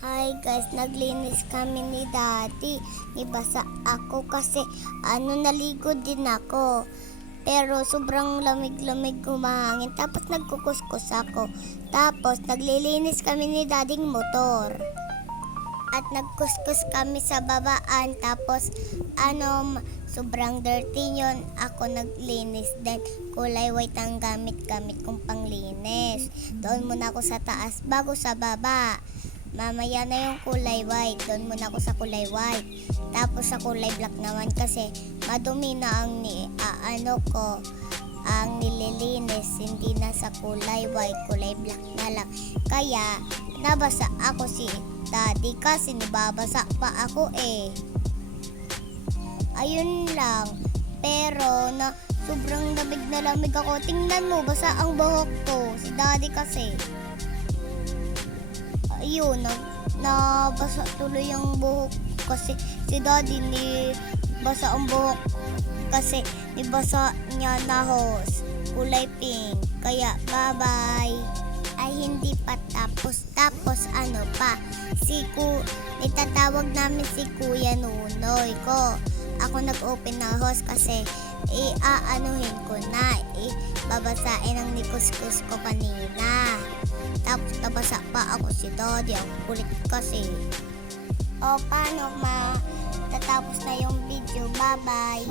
Hi guys, naglinis kami ni Daddy. Nibasa ako kasi naligo din ako. Pero sobrang lamig-lamig humangin. Tapos nagkukuskus ako. Tapos naglilinis kami ni Daddyng motor. At nagkuskus kami sa babaan. Tapos sobrang dirty yun. Ako naglinis din. Kulay white ang gamit-gamit kong panglinis. Doon muna ako sa taas bago sa baba. Mamaya na yung kulay white. Doon muna ako sa kulay white. Tapos sa kulay black naman kasi madumi na ang ang nililinis. Hindi na sa kulay white, kulay black na lang. Kaya nabasa ako si Daddy kasi nababasa pa ako eh. Ayun lang. Pero sobrang lamig na lamig ako. Tingnan mo, basa ang buhok ko. Si Daddy kasi. Ayun, nabasa tuloy ang buhok kasi si Daddy basa ang buhok kasi nibasa niya na hose kulay pink. Kaya bye-bye. Ay hindi pa tapos itatawag namin si Kuya Nunoy ko. Ako nag-open na hose kasi aanuhin ko na babasain ang nikuskus ko kanina. Tapos nabasa pa ako si Daddy. Ang kulit kasi. O paano matatapos na yung video. Bye bye.